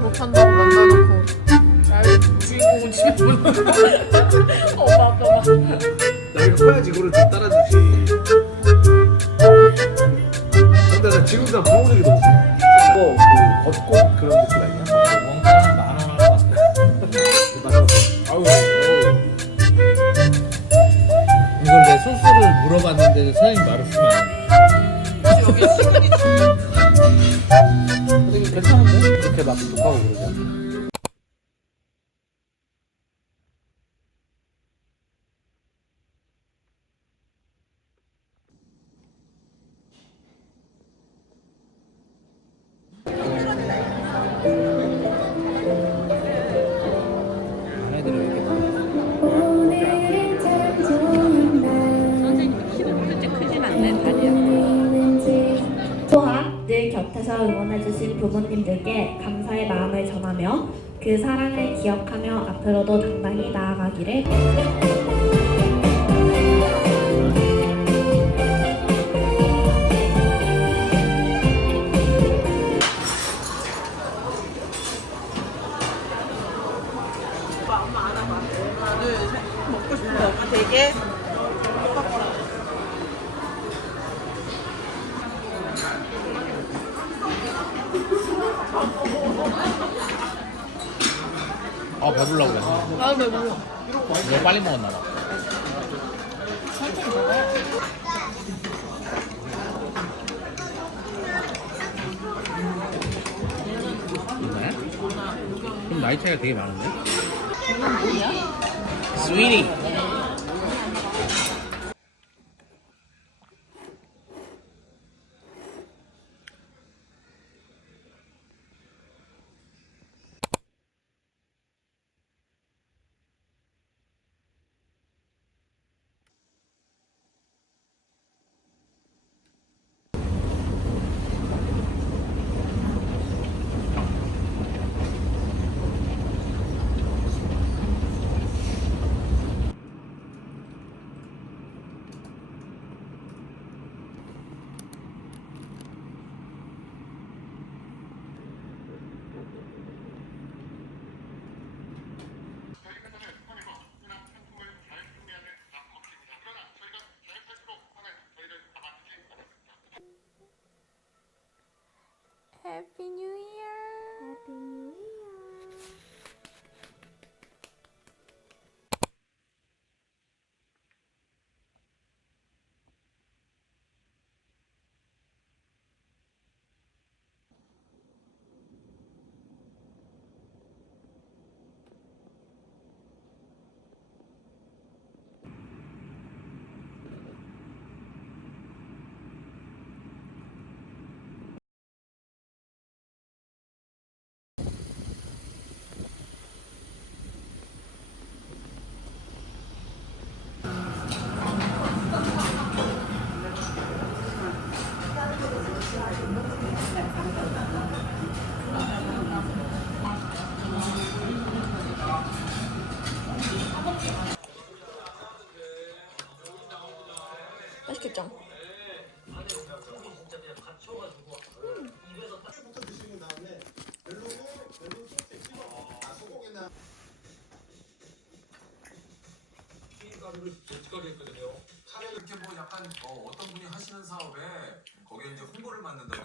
못한다고 만나놓고 나의 주인공은 집에 어 맞아 맞아 나이가 커야지 그걸 좀 따라주지. 근데 나 지금 다 부모들이 너무 뭐, 그, 벚꽃 그런 느낌 아니야? 내 소스를 물어봤는데 사장님 말없으면 여기 시그니처 이렇게 막 독하고 그러지 않아? 부모님들께 감사의 마음을 전하며 그 사랑을 기억하며 앞으로도 당당히 나아가기를 먹고 싶은 거 엄마 되게 아 배불러 그랬어. 나도 배불러 너 빨리 먹었나 봐. 있네? 그럼 나이 차이가 되게 많은데? 스위티 Happy New 맛있겠죠? 이렇게 뭐 약간 어, 어떤 분이 하시는 사업에 거기에 이제 홍보를 만든다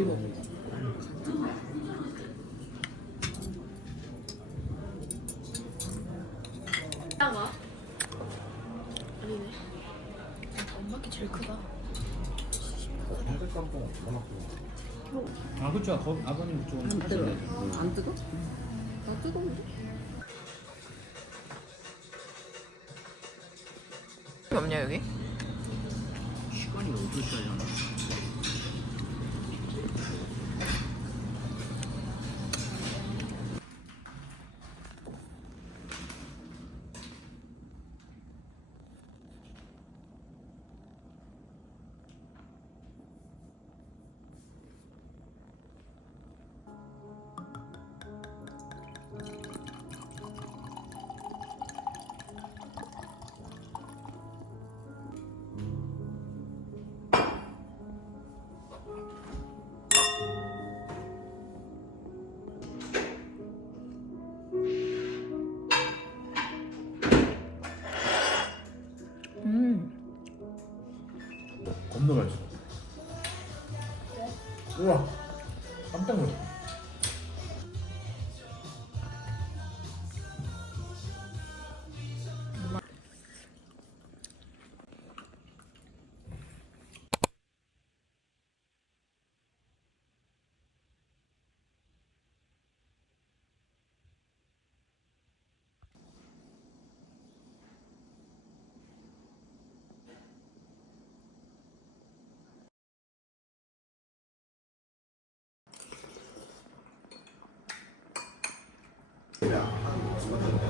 이 먹는 거. 따가 아니네 엄마 게 제일 크다 아 그쵸 거, 아버님 좀 안 뜨거. 하실래? 안 뜨거? 나 뜨거운데? 없냐 여기? 존나 맛있어. 우와, 깜짝 놀랐어. cuando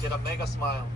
get a mega smile.